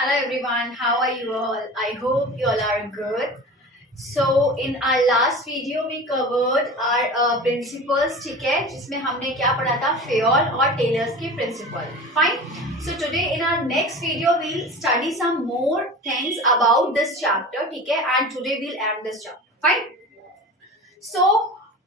Hello everyone, how are you all? I hope you all are good. So in our last video we covered our principles, ठीक है, जिसमें हमने क्या पढ़ा था, फेयोल और टेलर्स के principal. Fine. So today in our next video we'll study some more things about this chapter, ठीक है, and today we'll end this chapter. Fine. So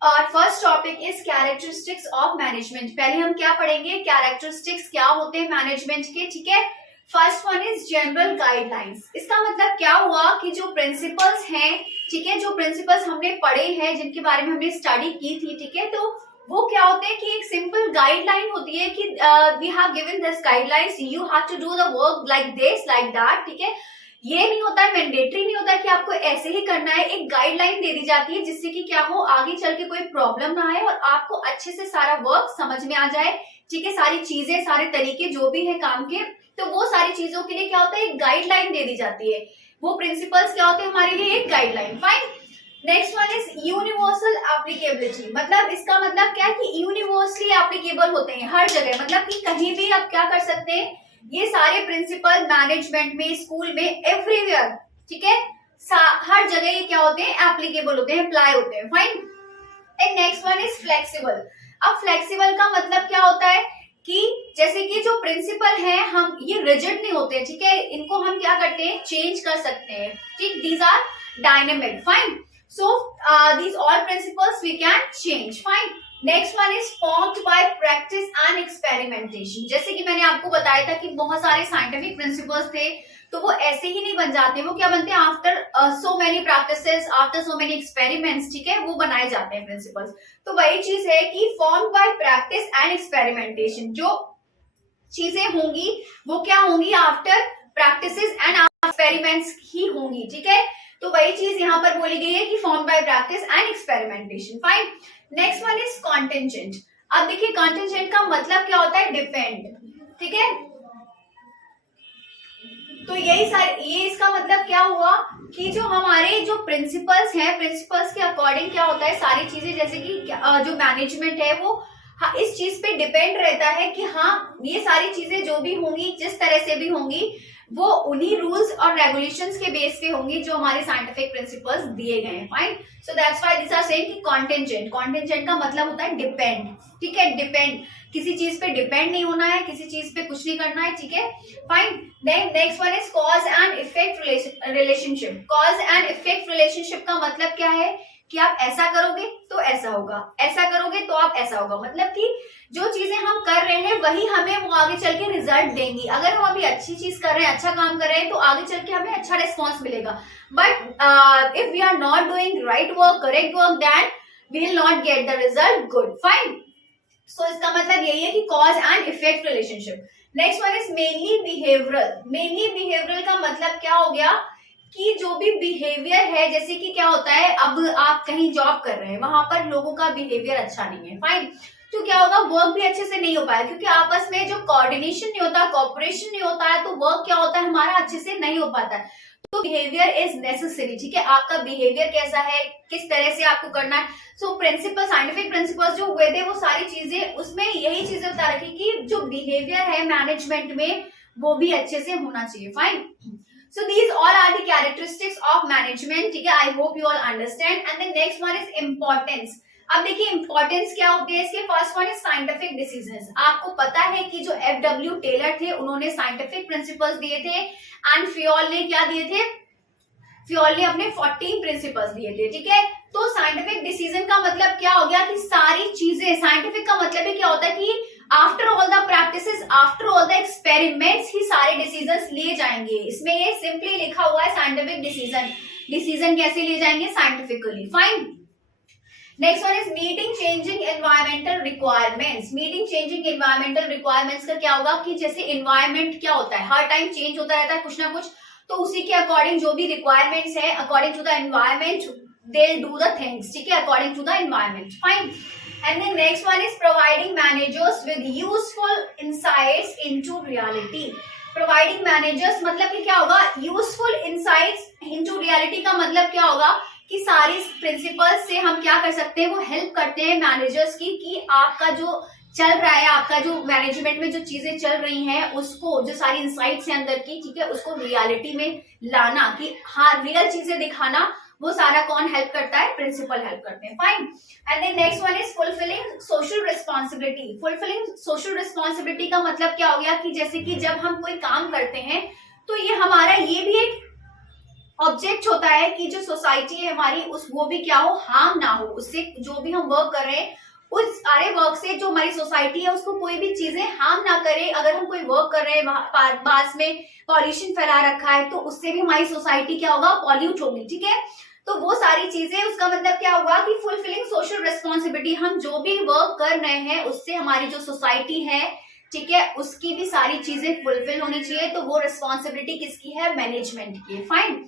our first topic is characteristics of management. पहले हम क्या पढ़ेंगे, characteristics क्या होते हैं management के, ठीक है. First one is general guidelines. इसका मतलब क्या हुआ कि जो प्रिंसिपल्स हैं, ठीक है, जो प्रिंसिपल्स हमने पढ़े हैं, जिनके बारे में हमने स्टडी की थी, ठीक है, तो वो क्या होते हैं कि एक सिंपल गाइडलाइन होती है कि we have given this guidelines, you have to do the work like this like that, ठीक है. ये नहीं होता है, मैंडेटरी नहीं होता है कि आपको ऐसे ही करना है. एक गाइडलाइन दे दी जाती है जिससे कि क्या हो, आगे चल के कोई प्रॉब्लम ना आए और आपको अच्छे से सारा वर्क समझ में आ जाए, ठीक है. सारी चीजें, सारे तरीके जो भी है काम के, तो वो सारी चीजों के लिए क्या होता है, एक गाइडलाइन दे दी जाती है. वो प्रिंसिपल्स क्या होते हैं हमारे लिए, एक guideline. Fine. Next one is universal applicability. मतलब इसका मतलब क्या है कि यूनिवर्सली एप्लीकेबल होते हैं हर जगह. मतलब कि कहीं भी आप क्या कर सकते हैं, ये सारे प्रिंसिपल मैनेजमेंट में, स्कूल में, एवरीवेयर, ठीक है, हर जगह ये क्या होते हैं, एप्लीकेबल होते हैं, अप्लाई होते हैं. Fine. And next one is flexible. अब फ्लेक्सिबल का मतलब क्या होता है कि जैसे कि जो प्रिंसिपल है, हम ये रिजिड नहीं होते, ठीक है, इनको हम क्या करते हैं, चेंज कर सकते हैं, ठीक. These are dynamic. Fine. So these all principles we can change. Fine. Next one is formed by practice and experimentation. जैसे कि मैंने आपको बताया था कि बहुत सारे साइंटिफिक प्रिंसिपल्स थे, तो वो ऐसे ही नहीं बन जाते, वो क्या बनते हैं, after so many practices, after so many experiments, ठीक है, वो बनाए जाते हैं प्रिंसिपल्स. तो वही चीज है कि form by practice and experimentation. जो चीजें होंगी वो क्या होंगी, आफ्टर प्रैक्टिसेस एंड एक्सपेरिमेंट्स ही होंगी, ठीक है. तो वही चीज यहाँ पर बोली गई है कि form by practice and experimentation. Fine. Next one is contingent. अब देखिए कॉन्टेंजेंट का मतलब क्या होता है, डिपेंड, ठीक है. तो ये इसका मतलब क्या हुआ कि जो हमारे जो प्रिंसिपल्स हैं, प्रिंसिपल्स के अकॉर्डिंग क्या होता है, सारी चीजें जैसे कि जो मैनेजमेंट है वो इस चीज पे डिपेंड रहता है कि हाँ, ये सारी चीजें जो भी होंगी, जिस तरह से भी होंगी, वो उन्हीं रूल्स और रेगुलेशंस के बेस पे होंगी जो हमारे साइंटिफिक प्रिंसिपल्स दिए गए हैं. Fine. So that's why this are saying कि कॉन्टेंजेंट. कॉन्टेंजेंट का मतलब होता है डिपेंड, ठीक है, डिपेंड, किसी चीज पे डिपेंड नहीं होना है, किसी चीज पे कुछ नहीं करना है, ठीक है. Fine. Then next one is cause and effect relationship. Cause and effect relationship का मतलब क्या है कि आप ऐसा करोगे तो ऐसा होगा, ऐसा करोगे तो आप ऐसा होगा. मतलब कि जो चीजें हम कर रहे हैं वही हमें वो आगे चल के रिजल्ट देंगी. अगर हम अभी अच्छी चीज कर रहे हैं, अच्छा काम कर रहे हैं, तो आगे चल के हमें अच्छा रिस्पॉन्स मिलेगा. But if we are not doing right work, correct work, then we will not get the result good. Fine. So इसका मतलब यही है कि cause and effect relationship. Next one is mainly behavioural. Mainly behavioural का मतलब क्या हो गया कि जो भी बिहेवियर है, जैसे कि क्या होता है, अब आप कहीं जॉब कर रहे हैं, वहां पर लोगों का बिहेवियर अच्छा नहीं है. फाइन. तो क्या होगा, वर्क भी अच्छे से नहीं हो पाया, क्योंकि आपस में जो कोऑर्डिनेशन नहीं होता, कॉपरेशन नहीं होता है, तो वर्क क्या होता है हमारा, अच्छे से नहीं हो पाता है. तो बिहेवियर इज नेसेसरी, ठीक है. आपका बिहेवियर कैसा है, किस तरह से आपको करना है. सो प्रिंसिपल, साइंटिफिक प्रिंसिपल्स जो हुए थे, वो सारी चीजें, उसमें यही चीजें बता रखी कि जो बिहेवियर है मैनेजमेंट में, वो भी अच्छे से होना चाहिए. Fine. So these all are the characteristics of management, ठीक है. I hope you all understand. And the next one is importance. अब देखिए इम्पोर्टेंस क्या होती है इसके. First one is scientific decisions. आपको पता है कि जो FW टेलर थे, उन्होंने साइंटिफिक प्रिंसिपल्स दिए थे, एंड फियोल ने क्या दिए थे, फियोल ने अपने 14 प्रिंसिपल्स दिए थे, ठीक है. तो साइंटिफिक डिसीजन का मतलब क्या हो गया कि सारी चीजें, साइंटिफिक का मतलब ही क्या होता है कि after all the practices, after all the experiments ही सारे डिसीजंस लिए जाएंगे. इसमें ये सिंपली लिखा हुआ है साइंटिफिक डिसीजन. डिसीजन कैसे लिए जाएंगे, scientifically. Fine. Next one is meeting changing environmental requirements. Meeting changing environmental requirements का क्या होगा कि जैसे एनवायरमेंट क्या होता है, हर टाइम चेंज होता रहता है कुछ ना कुछ, तो उसी के अकॉर्डिंग जो भी रिक्वायरमेंट्स है, according to the environment they do the things, ठीक है, according to the environment. Fine. And the next one is providing managers with useful insights into reality. Providing managers मतलब कि क्या होगा, useful insights into reality का मतलब क्या होगा कि सारी प्रिंसिपल्स से हम क्या कर सकते हैं, वो हेल्प करते हैं मैनेजर्स की कि आपका जो चल रहा है, आपका जो मैनेजमेंट में जो चीजें चल रही हैं उसको, जो सारी इंसाइट्स है अंदर की, ठीक है, उसको रियलिटी में लाना, कि हाँ रियल चीजें दिखाना, वो सारा कौन हेल्प करता है? प्रिंसिपल हेल्प करते हैं। Fine. And then next one is fulfilling social responsibility. Fulfilling social responsibility का मतलब क्या हो गया कि जैसे कि जब हम कोई काम करते हैं तो ये हमारा ये भी एक ऑब्जेक्ट होता है कि जो सोसाइटी है हमारी उस वो भी क्या हो, हार्म ना हो, उससे जो भी हम वर्क कर रहे हैं उस सारे वर्क से जो हमारी सोसाइटी है उसको कोई भी चीजें हार्म ना करे। अगर हम कोई वर्क कर रहे हैं पास में पॉल्यूशन फैला रखा है तो उससे भी हमारी सोसाइटी क्या होगा, पॉल्यूट होगी, ठीक है। तो वो सारी चीजें, उसका मतलब क्या होगा कि फुलफिलिंग सोशल रिस्पॉन्सिबिलिटी, हम जो भी वर्क कर रहे हैं उससे हमारी जो सोसाइटी है, ठीक है, उसकी भी सारी चीजें फुलफिल होनी चाहिए। तो वो रिस्पॉन्सिबिलिटी किसकी है? मैनेजमेंट की है। Fine.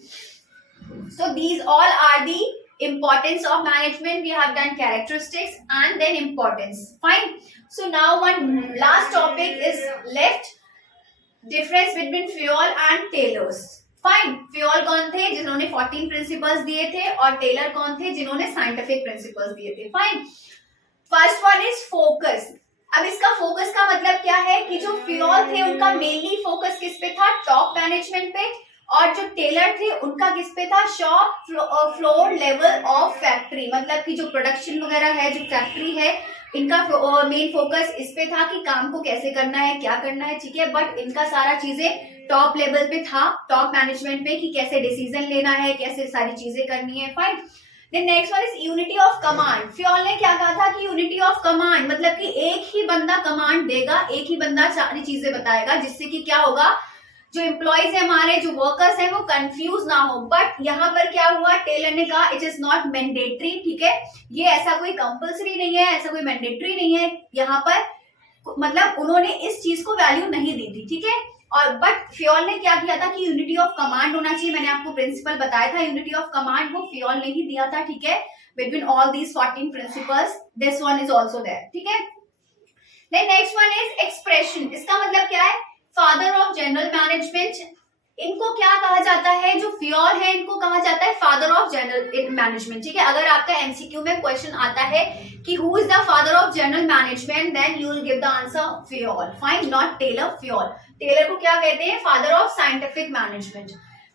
So these all are the importance of management. We have done characteristics and then importance. Fine. So now one last topic is left, difference between Fayol and Taylor's. Fine. Fayol कौन थे? जिन्होंने 14 principles दिए थे, और Taylor कौन थे? जिन्होंने scientific principles दिए थे। Fine. First one is focus. अब इसका फोकस का मतलब क्या है कि जो Fayol थे उनका मेनली फोकस किस पे था? टॉप मैनेजमेंट पे। और जो टेलर थे उनका किस पे था? Shop floor level of factory, मतलब कि जो प्रोडक्शन वगैरह है, जो फैक्ट्री है, इनका मेन फोकस इस पे था कि काम को कैसे करना है, क्या करना है, ठीक है। बट इनका सारा चीजें टॉप लेवल पे था, टॉप मैनेजमेंट पे, कि कैसे डिसीजन लेना है, कैसे सारी चीजें करनी है। Fine. Then next one is unity of command. Fayol ने क्या कहा था कि यूनिटी ऑफ कमांड मतलब कि एक ही बंदा कमांड देगा, एक ही बंदा सारी चीजें बताएगा, जिससे कि क्या होगा, जो एम्प्लॉयज है हमारे, जो वर्कर्स हैं, वो कंफ्यूज ना हो। बट यहाँ पर क्या हुआ, टेलर ने कहा इट इज नॉट मैंडेटरी, ठीक है, ये ऐसा कोई कंपल्सरी नहीं है, ऐसा कोई मैंडेटरी नहीं है यहाँ पर, मतलब उन्होंने इस चीज को वैल्यू नहीं दी थी, ठीक है। और बट फ्योल ने क्या किया था कि यूनिटी ऑफ कमांड होना चाहिए। मैंने आपको प्रिंसिपल बताया था यूनिटी ऑफ कमांड, वो फ्योल ने ही दिया था, ठीक है, between all these 14 principles. This one is also there, ठीक है। Then next one is expression. इसका मतलब क्या है? Father of general management. इनको क्या कहा जाता है? जो फ्योल है इनको कहा जाता है फादर ऑफ जनरल मैनेजमेंट, ठीक है। अगर आपका एमसीक्यू में क्वेश्चन आता है कि who is the father of general management, then you will give the answer Fayol. Fine, not Taylor, Fayol. Taylor को क्या कहते हैं? Father of scientific management.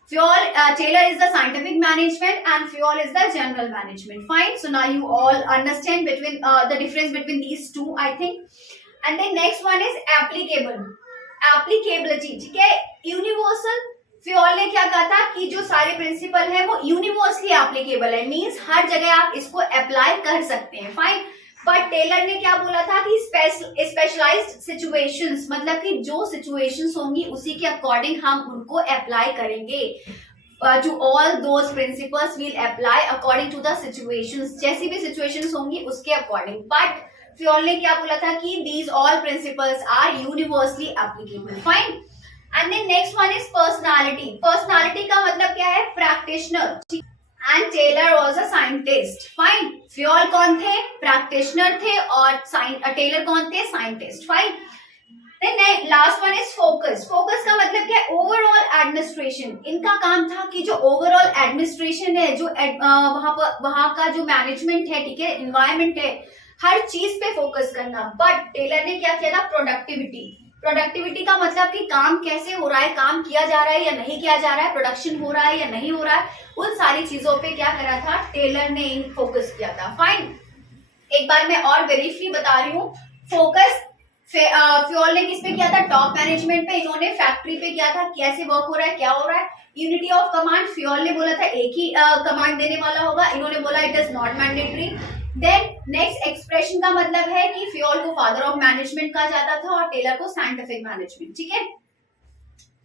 Fuel, Taylor is the scientific management and Fuel is the general management. Fine. So now you all understand between the difference between these two, I think. And then next one is applicable. Applicability, ठीक है, universal. Fayol ने क्या कहा था कि जो सारे principal है वो यूनिवर्सली एप्लीकेबल है, मींस हर जगह आप इसको अप्लाई कर सकते हैं। फाइन। बट टेलर ने क्या बोला था कि स्पेशलाइज्ड सिचुएशंस, मतलब कि जो सिचुएशंस होंगी उसी के अकॉर्डिंग हम उनको अप्लाई करेंगे। To all those principles will apply according to the situations, जैसी भी सिचुएशंस होंगी उसके अकॉर्डिंग। बट फ्योल ने क्या बोला था कि these all principles are universally applicable. Fine. And then next one is personality. Personality का मतलब क्या है? Practitioner. And Taylor was a scientist. Fine. Fayol कौन थे? प्रैक्टिशनर थे, और टेलर कौन थे? Scientist. Fine. Then last one is focus. Focus का मतलब क्या है? Overall administration. इनका काम था कि जो ओवरऑल एडमिनिस्ट्रेशन है, जो वहां का जो मैनेजमेंट है, ठीक है, एनवायरमेंट है, हर चीज पे फोकस करना। बट टेलर ने क्या किया था? प्रोडक्टिविटी। प्रोडक्टिविटी का मतलब कि काम कैसे हो रहा है, काम किया जा रहा है या नहीं किया जा रहा है, प्रोडक्शन हो रहा है या नहीं हो रहा है, उन सारी चीजों पे क्या करा था? टेलर ने फोकस किया था। फाइन। एक बार मैं और ब्रीफली बता रही हूँ। फोकस फ्योल ने किस पे किया था? टॉप मैनेजमेंट पे। इन्होंने फैक्ट्री पे किया था, कैसे वर्क हो रहा है, क्या हो रहा है। यूनिटी ऑफ कमांड, फ्योल ने बोला था एक ही कमांड देने वाला होगा, इन्होंने बोला it is not mandatory. Then next expression का मतलब है कि फ्योल को फादर ऑफ मैनेजमेंट कहा जाता था और टेलर को साइंटिफिक मैनेजमेंट, ठीक है।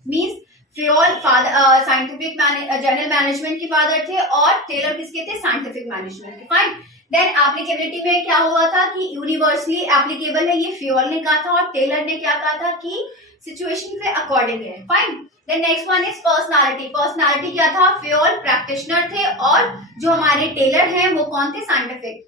Means Fayol scientific general management के फादर थे और टेलर किसके थे? साइंटिफिक मैनेजमेंट के। फाइन। देन एप्लीकेबिलिटी में क्या हुआ था कि यूनिवर्सली एप्लीकेबल है, ये फ्योल ने कहा था, और टेलर ने क्या कहा था कि सिचुएशन के अकॉर्डिंग है। Fine. Then next one is personality. Personality क्या था? फ्योल प्रैक्टिशनर थे, और जो हमारे टेलर हैं वो कौन थे? Scientific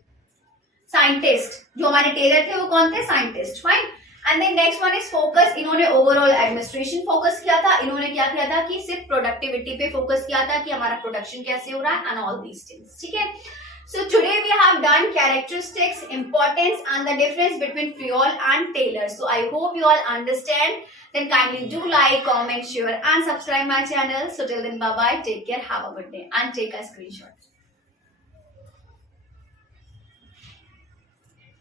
scientist. जो हमारे टेलर थे वो कौन थे? Scientist. Fine. And then next one is focus. इन्होंने ओवरऑल एडमिनिस्ट्रेशन फोकस किया था। इन्होंने क्या किया था कि सिर्फ प्रोडक्टिविटी पे फोकस किया था कि हमारा प्रोडक्शन कैसे हो रहा है, एंड ऑल दीज थिंग्स, ठीक है। So today we have done characteristics, importance and the difference between Creole and Taylor. So I hope you all understand. Then kindly do like, comment, share and subscribe my channel. So till then, bye bye, take care, have a good day and take a screenshot.